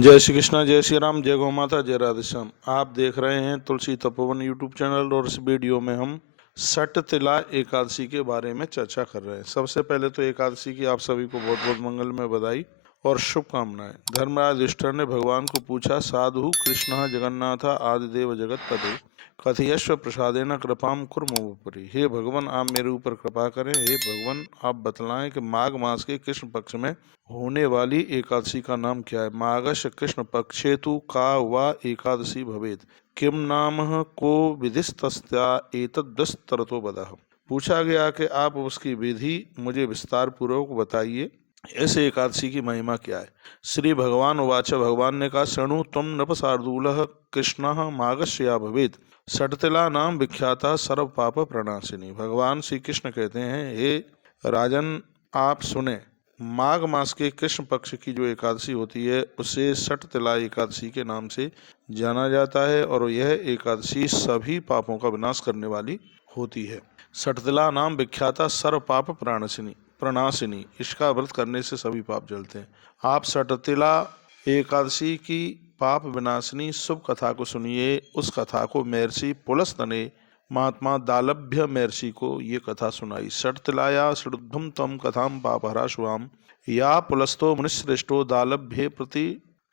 जय श्री कृष्णा, जय श्री राम, जय गौ माता, जय राधे श्याम। आप देख रहे हैं तुलसी तपोवन यूट्यूब चैनल और इस वीडियो में हम सट तिला एकादशी के बारे में चर्चा कर रहे हैं। सबसे पहले तो एकादशी की आप सभी को बहुत बहुत मंगलमय बधाई और शुभकामनाएं। धर्मराज युधिष्ठिर ने भगवान को पूछा, साधु कृष्ण जगन्नाथ आदिदेव जगतपते कथयश्व प्रसादेन कृपाम कुरु मम उपरि। हे भगवान, आप मेरे ऊपर कृपा करें। हे भगवान, आप बतलाएं कि माघ मास के कृष्ण पक्ष में होने वाली एकादशी का नाम क्या है। माघश कृष्ण पक्षेतु का वा एकादशी भवेत, किम नाम को विधिस्तस्या एतद्विस्तरतो बदः। पूछा गया कि आप उसकी विधि मुझे विस्तार पूर्वक बताइए, इस एकादशी की महिमा क्या है। श्री भगवान उवाच, भगवान ने कहा, शृणु त्वं नृपशार्दूलः कृष्णः माघस्या भवेत् षट्तिला नाम विख्याता सर्व पाप प्रणाशिनी। भगवान श्री कृष्ण कहते हैं, हे राजन, आप सुने, माघ मास के कृष्ण पक्ष की जो एकादशी होती है उसे षट्तिला एकादशी के नाम से जाना जाता है और यह एकादशी सभी पापों का विनाश करने वाली होती है। षट्तिला नाम विख्याता सर्व पाप प्रणाशिनी, इसका व्रत करने से सभी पाप जलते हैं। आप षट्तिला एकादशी की पाप विनाशिनी शुभ कथा को सुनिए। उस कथा को महर्षि पुलस्त ने महात्मा दालभ्य महर्षि को ये कथा सुनाई। षट्तिलाया षडुद्धम तम कथाम पापहरा शुभाम या पुलस्तो मुनिश्रेष्ठो दालभ्य प्रति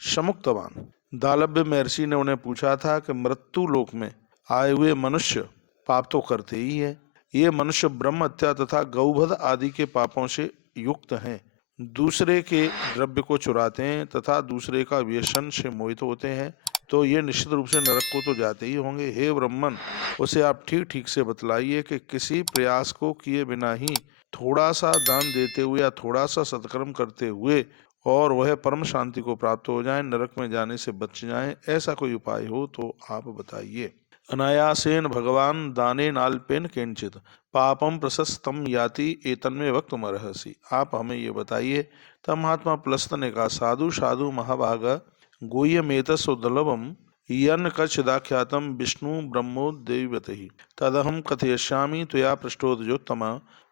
समुक्तवान। दालभ्य महर्षि ने उन्हें पूछा था कि मृत्यु लोक में आए हुए मनुष्य पाप तो करते ही है, ये मनुष्य ब्रह्म हत्या तथा गौवध आदि के पापों से युक्त हैं, दूसरे के द्रव्य को चुराते हैं तथा दूसरे का व्यसन से मोहित होते हैं, तो ये निश्चित रूप से नरक को तो जाते ही होंगे। हे ब्राह्मण, उसे आप ठीक ठीक से बतलाइए कि किसी प्रयास को किए बिना ही थोड़ा सा दान देते हुए या थोड़ा सा सत्कर्म करते हुए और वह परम शांति को प्राप्त हो जाए, नरक में जाने से बच जाए, ऐसा कोई उपाय हो तो आप बताइए। अनायासेन भगवान दाने नाल्पेन किंचित पापम प्रशस्तम याति एतन्मे वक्तुमर्हसि। आप हमें ये बताइए। तब महात्मा पुलस्त ने कहा, साधु साधु महाभाग गुह्यमेतसुदुर्लभम यन कच्छिदाख्यातम विष्णु ब्रह्मोदेवतहि तदहम कथयिष्यामि त्वया पृष्ठोदयोत्तम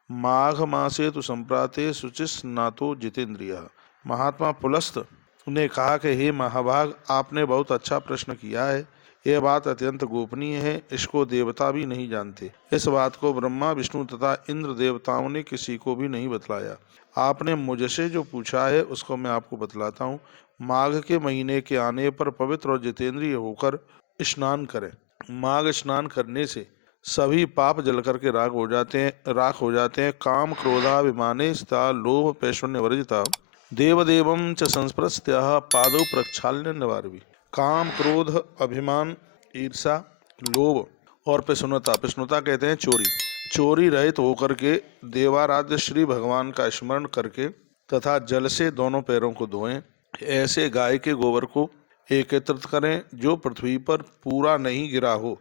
माघ मासे तु संप्राते शुचिस्नातो जितेंद्रियः। महात्मा पुलस्त ने कहा कि हे महाभाग, आपने बहुत अच्छा प्रश्न किया है। यह बात अत्यंत गोपनीय है, इसको देवता भी नहीं जानते। इस बात को ब्रह्मा विष्णु तथा इंद्र देवताओं ने किसी को भी नहीं बतलाया। आपने मुझसे जो पूछा है उसको मैं आपको बतलाता हूँ। माघ के महीने के आने पर पवित्र और जितेंद्रिय होकर स्नान करें। माघ स्नान करने से सभी पाप जल करके राख हो जाते हैं। काम क्रोधाभिमाने स्था लोभ पैशुन्य वर्जिता देवदेवं च संस्पृष्ट्या पादौ प्रक्षाल्य निवारवी। काम क्रोध अभिमान ईर्षा लोभ और प्रसन्नता, प्रसन्नता कहते हैं चोरी, चोरी रहित होकर के देवाराध्य श्री भगवान का स्मरण करके तथा जल से दोनों पैरों को धोएं। ऐसे गाय के गोबर को एकत्रित करें जो पृथ्वी पर पूरा नहीं गिरा हो।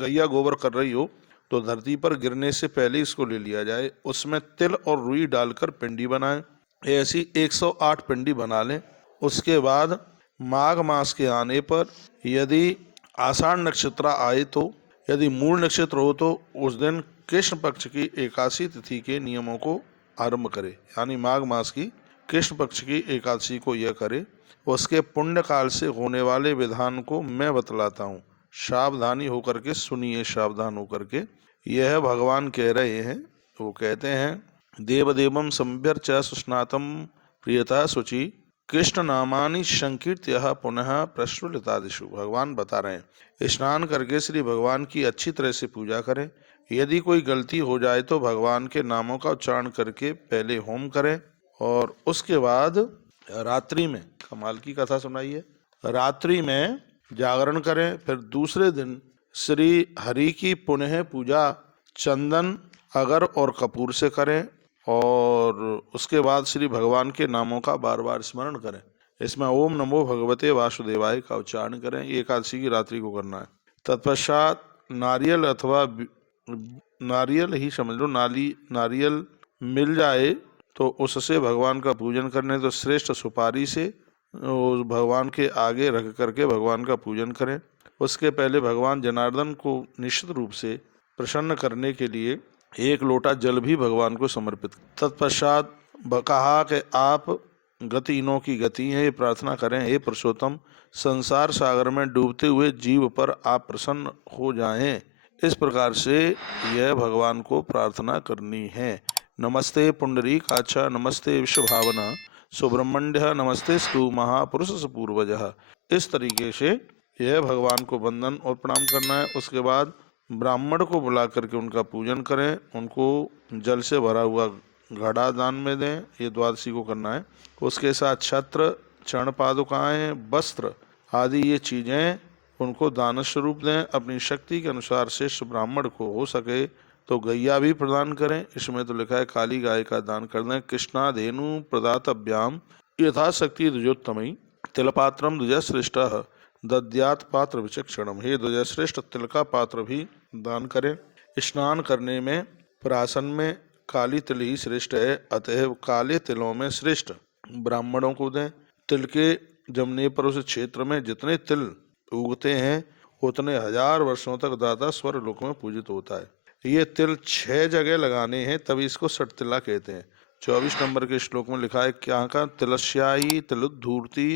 गैया गोबर कर रही हो तो धरती पर गिरने से पहले इसको ले लिया जाए। उसमें तिल और रुई डालकर पिंडी बनाएं। ऐसी 108 पिंडी बना लें। उसके बाद माघ मास के आने पर यदि आषाढ़ नक्षत्र आए तो, यदि मूल नक्षत्र हो तो उस दिन कृष्ण पक्ष की एकादशी तिथि के नियमों को आरंभ करे, यानी माघ मास की कृष्ण पक्ष की एकादशी को यह करे। उसके पुण्य काल से होने वाले विधान को मैं बतलाता हूँ, सावधानी होकर के सुनिए, सावधान होकर के। यह भगवान कह रहे हैं। वो कहते हैं, देवदेवम संभ्यर्च सुस्नातम प्रियता शुचि कृष्ण नामानि संकीर्त्य पुनः प्रश्वलितादिषु। भगवान बता रहे हैं, स्नान करके श्री भगवान की अच्छी तरह से पूजा करें। यदि कोई गलती हो जाए तो भगवान के नामों का उच्चारण करके पहले होम करें और उसके बाद रात्रि में, कमाल की कथा सुनाइए, रात्रि में जागरण करें। फिर दूसरे दिन श्री हरि की पुनः पूजा चंदन, अगर और कपूर से करें और उसके बाद श्री भगवान के नामों का बार बार स्मरण करें। इसमें ओम नमो भगवते वासुदेवाय का उच्चारण करें। ये एकादशी की रात्रि को करना है। तत्पश्चात नारियल अथवा नारियल ही समझ लो, नारियल मिल जाए तो उससे भगवान का पूजन करने, तो श्रेष्ठ सुपारी से भगवान के आगे रख करके भगवान का पूजन करें। उसके पहले भगवान जनार्दन को निश्चित रूप से प्रसन्न करने के लिए 1 लोटा जल भी भगवान को समर्पित। तत्पश्चात कहा कि आप गतिहीनों की गति है, ये प्रार्थना करें। हे पुरुषोत्तम, संसार सागर में डूबते हुए जीव पर आप प्रसन्न हो जाएं, इस प्रकार से यह भगवान को प्रार्थना करनी है। नमस्ते पुंडरीकाक्षा, नमस्ते विश्वभावना, सुब्रह्मण्य नमस्ते स्तु महापुरुष पूर्वजः। इस तरीके से यह भगवान को वंदन और प्रणाम करना है। उसके बाद ब्राह्मण को बुला करके उनका पूजन करें, उनको जल से भरा हुआ घड़ा दान में दें, ये द्वादशी को करना है। उसके साथ छत्र, चरण पादुकाएं, वस्त्र आदि ये चीज़ें उनको दान स्वरूप दें। अपनी शक्ति के अनुसार शेष ब्राह्मण को हो सके तो गैया भी प्रदान करें। इसमें तो लिखा है काली गाय का दान कर दें। कृष्णा धेनु प्रदातभ्याम यथाशक्ति द्विजोत्तमई तिलपात्रम द्विजश्रेष्ठ दद्यात पात्र विचक्षणम। हे द्विजश्रेष्ठ, तिल का पात्र भी दान करें। स्नान करने में प्राशन में काली तिल ही श्रेष्ठ है, अतएव काले तिलों में श्रेष्ठ ब्राह्मणों को दें। तिल के जमने पर उस क्षेत्र में जितने तिल उगते हैं उतने 1000 वर्षों तक दाता स्वर्ग लोक में पूजित होता है। ये तिल 6 जगह लगाने हैं, तभी इसको सठ तिला कहते हैं। 24 नंबर के श्लोक में लिखा है क्या का तिलस्यायी तिलुद्धूर्ति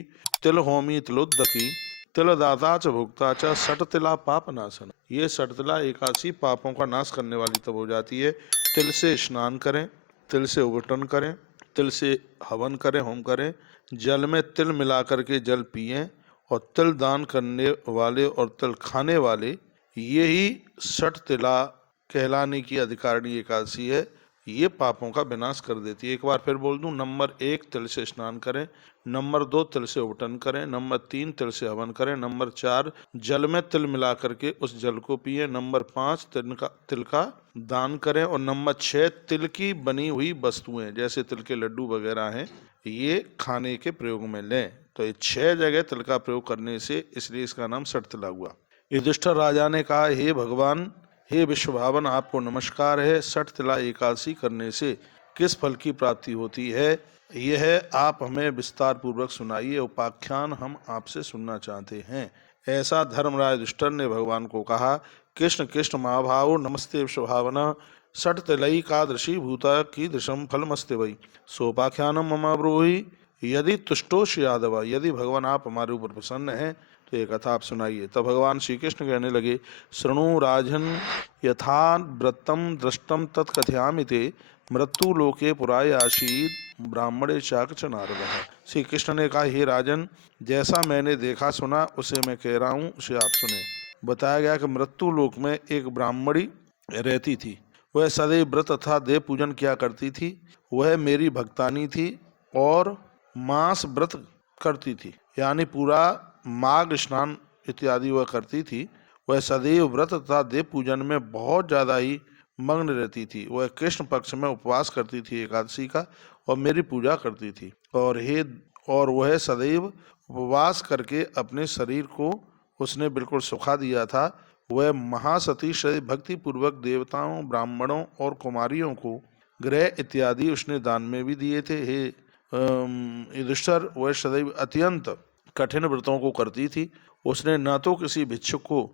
तिल होमी तिलोदकी तिल दाता च भुक्ता च सठ तिला पाप नाशन। ये सठ तिला 81 पापों का नाश करने वाली तब हो जाती है। तिल से स्नान करें, तिल से उबटन करें, तिल से हवन करें, होम करें, जल में तिल मिला करके जल पिएं, और तिल दान करने वाले और तिल खाने वाले ये ही सठ तिला कहलाने की अधिकारिणी एकादशी है। ये पापों का विनाश कर देती है। एक बार फिर बोल दूं, नंबर 1 तिल से स्नान करें, नंबर 2 तिल से उबटन करें, नंबर 3 तिल से हवन करें, नंबर 4 जल में तिल मिला करके उस जल को पिए, नंबर 5 तिल का दान करें, और नंबर 6 तिल की बनी हुई वस्तुएं जैसे तिल के लड्डू वगैरह हैं ये खाने के प्रयोग में लें। तो ये 6 जगह तिल का प्रयोग करने से इसलिए इसका नाम सठ तिला हुआ। युधिष्ठिर राजा ने कहा, हे भगवान, हे विश्वभावन, आपको नमस्कार है। सठ तिला एकादशी करने से किस फल की प्राप्ति होती है, यह आप हमें विस्तार पूर्वक सुनाइए। उपाख्यान हम आपसे सुनना चाहते हैं। ऐसा धर्मराज युधिष्ठिर ने भगवान को कहा। कृष्ण कृष्ण महाभाव नमस्ते विश्वभावना, सठ तिलई कादृशी भूता की दृशम फलमस्ते वही सोपाख्यानम मम ब्रूहि यदि तुष्टोष यादव। यदि भगवान आप हमारे ऊपर प्रसन्न हैं तो ये कथा आप सुनाइए। तब भगवान श्री कृष्ण कहने लगे, शृणु राजन यथा व्रतम दृष्टम तत्कथयामि ते मृत्यु लोके पुराय आसीद ब्राह्मणे चाकच नारद। श्री कृष्ण ने कहा, हे राजन, जैसा मैंने देखा सुना उसे मैं कह रहा हूँ, उसे आप सुने। बताया गया कि मृत्यु लोक में एक ब्राह्मणी रहती थी। वह सदैव व्रत तथा देव पूजन किया करती थी। वह मेरी भक्तानी थी और मास व्रत करती थी, यानी पूरा माघ स्नान इत्यादि वह करती थी। वह सदैव व्रत तथा देव पूजन में बहुत ज़्यादा ही मग्न रहती थी। वह कृष्ण पक्ष में उपवास करती थी एकादशी का, और मेरी पूजा करती थी। और वह सदैव उपवास करके अपने शरीर को उसने बिल्कुल सुखा दिया था। वह महासती श्री भक्ति पूर्वक देवताओं, ब्राह्मणों और कुमारियों को ग्रह इत्यादि उसने दान में भी दिए थे। हे युधिष्ठिर, वह सदैव अत्यंत कठिन व्रतों को करती थी। उसने न तो किसी भिक्षुक को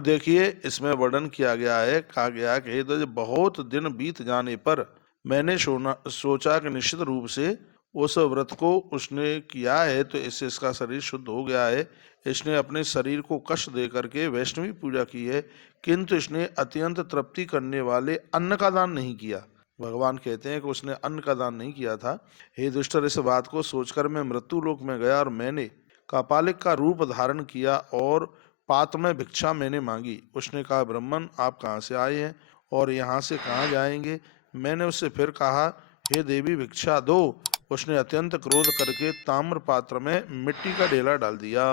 देखिए, इसमें वर्णन किया गया है, कहा गया कि तो बहुत दिन बीत जाने पर मैंने सोचा कि निश्चित रूप से उस व्रत को उसने किया है तो इससे इसका शरीर शुद्ध हो गया है। इसने अपने शरीर को कष्ट दे करके वैष्णवी पूजा की है, किंतु इसने अत्यंत तृप्ति करने वाले अन्न का दान नहीं किया। भगवान कहते हैं कि उसने अन्न का दान नहीं किया था। हे दुष्टर, इस बात को सोचकर मैं मृत्यु लोक में गया और मैंने कापालिक का रूप धारण किया और पात में भिक्षा मैंने मांगी। उसने कहा, ब्राह्मण, आप कहाँ से आए हैं और यहाँ से कहाँ जाएंगे? मैंने उससे फिर कहा, हे देवी, भिक्षा दो। उसने अत्यंत क्रोध करके ताम्र पात्र में मिट्टी का ढेला डाल दिया।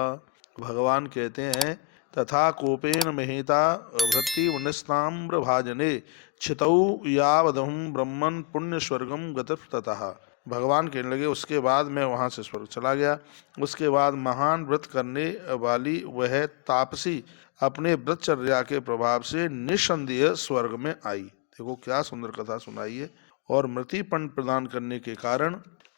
भगवान कहते हैं, तथा कोपेन महेता भृति उन्नस्ताम्र भाजने छितौ यावदहं ब्रह्मन पुण्य स्वर्गम गतः। भगवान कहने लगे, उसके बाद मैं वहाँ से स्वर्ग चला गया। उसके बाद महान व्रत करने वाली वह तापसी अपने व्रतचर्या के प्रभाव से निस्संदेह स्वर्ग में आई। देखो क्या सुंदर कथा सुनाई है। और मृतिपण प्रदान करने के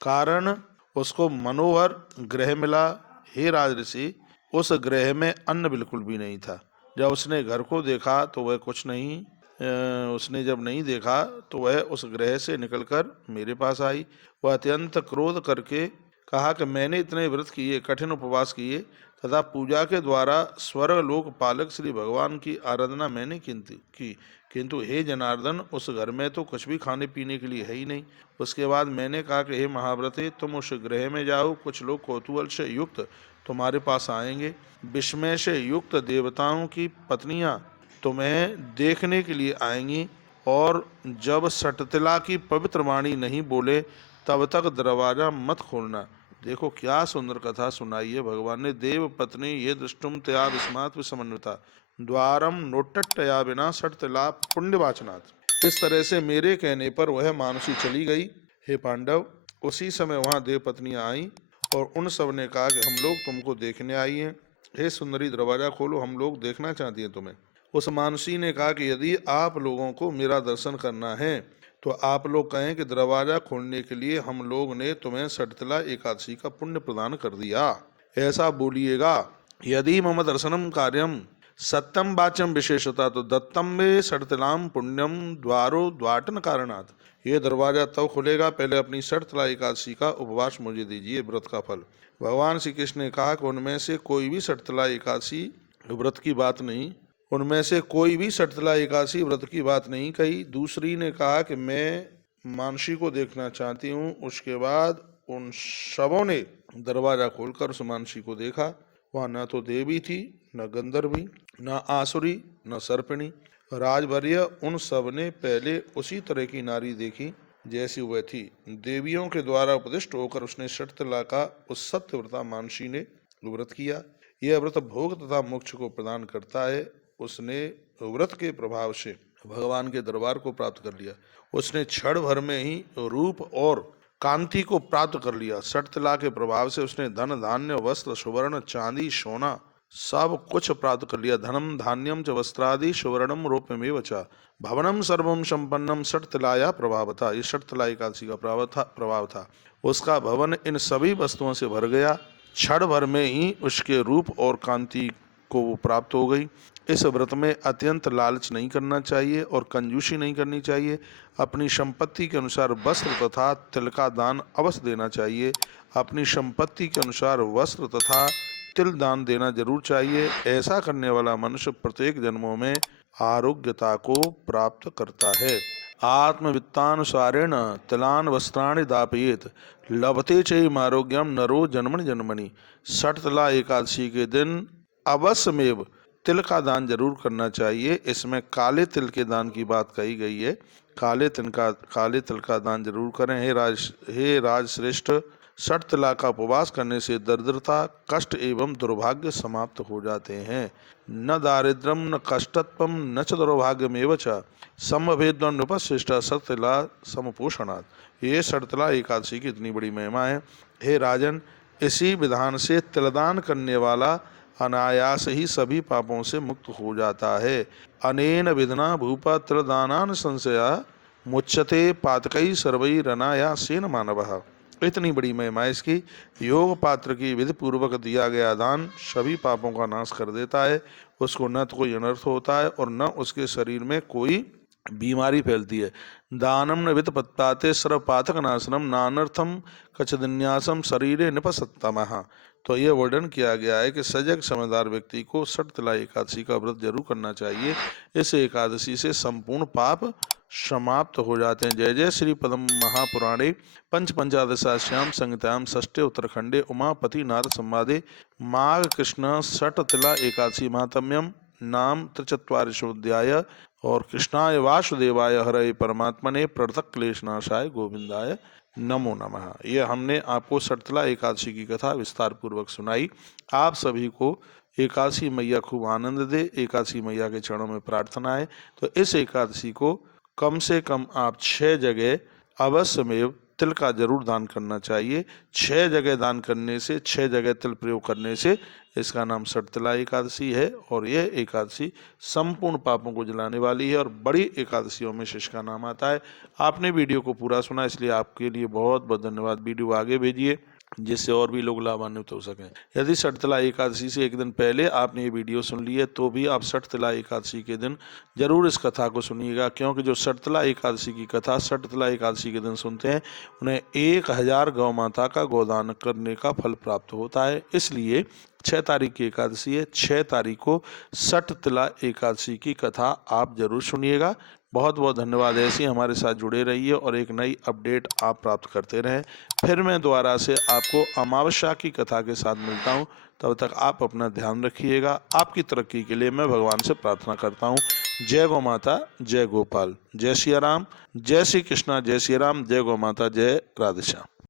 कारण उसको मनोहर गृह मिला। हे राज ऋषि, उस गृह में अन्न बिल्कुल भी नहीं था। जब उसने घर को देखा तो वह कुछ नहीं उसने जब नहीं देखा तो वह उस ग्रह से निकलकर मेरे पास आई। वह अत्यंत क्रोध करके कहा कि मैंने इतने व्रत किए, कठिन उपवास किए तथा पूजा के द्वारा स्वर्ग लोक पालक श्री भगवान की आराधना मैंने किंतु हे जनार्दन, उस घर में तो कुछ भी खाने पीने के लिए है ही नहीं। उसके बाद मैंने कहा कि हे महाव्रते, तुम उस ग्रह में जाओ, कुछ लोग कौतूहल से युक्त तुम्हारे पास आएंगे। विस्मय से युक्त देवताओं की पत्नियां तुम्हें देखने के लिए आएंगी, और जब सटतिला की पवित्र वाणी नहीं बोले तब तक दरवाजा मत खोलना। देखो क्या सुंदर कथा सुनाई है भगवान ने। देव पत्नी ये दृष्टुम तया विस्मात विसमन्विता द्वारम नोटटया विना सटतिला पुण्यवाचनात्। इस तरह से मेरे कहने पर वह मानुषी चली गई। हे पांडव, उसी समय वहां देव पत्नियां आईं और उन सब ने कहा कि हम लोग तुमको देखने आई हैं। हे सुंदरी, दरवाजा खोलो, हम लोग देखना चाहती हैं तुम्हें। उस मानसी ने कहा कि यदि आप लोगों को मेरा दर्शन करना है तो आप लोग कहें कि दरवाजा खोलने के लिए हम लोग ने तुम्हें सटतिला एकादशी का पुण्य प्रदान कर दिया, ऐसा बोलिएगा। यदि मम दर्शनम कार्यम सत्यम वाच्यम विशेषता तो दत्तम में सटतिलाम पुण्यम द्वारो द्वाटन कारणात्। ये दरवाजा तब खुलेगा, पहले अपनी सटतिला एकादशी का उपवास मुझे दीजिए, व्रत का फल। भगवान श्री कृष्ण ने कहा कि उनमें से कोई भी सटतिला एकादशी व्रत की बात नहीं उनमें से कोई भी सटतिला एकादशी व्रत की बात नहीं कही। दूसरी ने कहा कि मैं मानसी को देखना चाहती हूँ। उसके बाद उन सबों ने दरवाजा खोलकर उस मानसी को देखा। वहाँ न तो देवी थी, न गंधर्वी, न आसुरी, न सर्पिणी। राजभर्य उन सब ने पहले उसी तरह की नारी देखी जैसी वह थी। देवियों के द्वारा उपदिष्ट होकर उसने सटतिला का उस सत्यव्रता मानसी ने व्रत किया। यह व्रत भोग तथा मोक्ष को प्रदान करता है। उसने व्रत के प्रभाव से भगवान के दरबार को प्राप्त कर लिया। उसने क्षण भर में ही रूप और कांति को प्राप्त कर लिया। सटतिला के प्रभाव से उसने धन धान्य वस्त्र सुवर्ण चांदी सोना सब कुछ प्राप्त कर लिया। धनम धान्यम च वस्त्रादि सुवर्णम रूपमेव च भवनम सर्वम संपन्नम सटतिलाया प्रभाव था। ये सटतिला एकादशी का प्रभाव था। उसका भवन इन सभी वस्तुओं से भर गया। क्षण भर में ही उसके रूप और कांति को वो प्राप्त हो गई। इस व्रत में अत्यंत लालच नहीं करना चाहिए और कंजूसी नहीं करनी चाहिए। अपनी संपत्ति के अनुसार वस्त्र तथा तिल का दान अवश्य देना चाहिए। अपनी संपत्ति के अनुसार वस्त्र तथा तिल दान देना जरूर चाहिए। ऐसा करने वाला मनुष्य प्रत्येक जन्मों में आरोग्यता को प्राप्त करता है। आत्मवित्तानुसारेण तिलान वस्त्राणि दापयेत लभते चैव आरोग्यम नरो जन्मनि जन्मनि। सटतिला एकादशी के दिन अवश्यमेव तिल का दान जरूर करना चाहिए। इसमें काले तिल के दान की बात कही गई है। काले तिल का दान जरूर करें। हे राज श्रेष्ठ, सटतिला का उपवास करने से दरिद्रता कष्ट एवं दुर्भाग्य समाप्त हो जाते हैं। न दारिद्रम न कष्टत्वम न च दुर्भाग्यमेव च समभेद्वं नृपश्रेष्ठ सटतिला समपोषणात्। ये सटतिला एकादशी की इतनी बड़ी महिमा है। हे राजन, इसी विधान से तिलदान करने वाला अनायास ही सभी पापों से मुक्त हो जाता है। अनेन विधना भूपा तिलदानान संशया मुच्यते पातकई सर्वई रनायासेन मानवः। इतनी बड़ी महिमा इसकी। योग पात्र की विधि पूर्वक दिया गया दान सभी पापों का नाश कर देता है। उसको न तो कोई अनर्थ होता है और न उसके शरीर में कोई बीमारी फैलती है। दानम न वित पत्ताते सर्व पातक नाशनम नानर्थम कचदन्यासम शरीरे निपसत्तमः। तो यह वर्णन किया गया है कि सजग समझदार व्यक्ति को सटतिला एकादशी का व्रत जरूर करना चाहिए। इस एकादशी से संपूर्ण पाप समाप्त हो जाते हैं। जय जय श्री पद्म महापुराणे पंचदशाश्याम संहितायाम षष्ठे उत्तरखंडे उमापति नारद संवादे माघ कृष्ण सटतिला एकादशी महात्म्यम नाम त्रिचत्वारिंशोऽध्याय। और कृष्णाय वासुदेवाय हरे परमात्मने प्रणतः क्लेशनाशाय गोविंदाय नमो नमः। यह हमने आपको सटतिला एकादशी की कथा विस्तार पूर्वक सुनाई। आप सभी को एकादशी मैया खूब आनंद दे। एकादशी मैया के चरणों में प्रार्थना है। तो इस एकादशी को कम से कम आप 6 जगह अवश्यमेव तिल का जरूर दान करना चाहिए। 6 जगह दान करने से, 6 जगह तिल प्रयोग करने से इसका नाम सटतिला एकादशी है। और यह एकादशी संपूर्ण पापों को जलाने वाली है और बड़ी एकादशियों में से इसका नाम आता है। आपने वीडियो को पूरा सुना, इसलिए आपके लिए बहुत बहुत धन्यवाद। वीडियो आगे भेजिए। जिससे और भी लोग लाभान्वित हो सकें। यदि षटतिला एकादशी से एक दिन पहले आपने ये वीडियो सुन ली है तो भी आप षटतिला एकादशी के दिन जरूर इस कथा को सुनिएगा, क्योंकि जो षटतिला एकादशी की कथा षटतिला एकादशी के दिन सुनते हैं उन्हें 1000 गौ माता का गोदान करने का फल प्राप्त होता है। इसलिए 6 तारीख की एकादशी है, 6 तारीख को षटतिला एकादशी की कथा आप जरूर सुनिएगा। बहुत बहुत धन्यवाद। ऐसे ही हमारे साथ जुड़े रहिए और एक नई अपडेट आप प्राप्त करते रहें। फिर मैं दोबारा से आपको अमावस्या की कथा के साथ मिलता हूँ। तब तक आप अपना ध्यान रखिएगा। आपकी तरक्की के लिए मैं भगवान से प्रार्थना करता हूँ। जय गौ माता, जय गोपाल, जय सिया राम, जय श्री कृष्णा, जय श्री राम, जय गौ माता, जय राधे श्याम।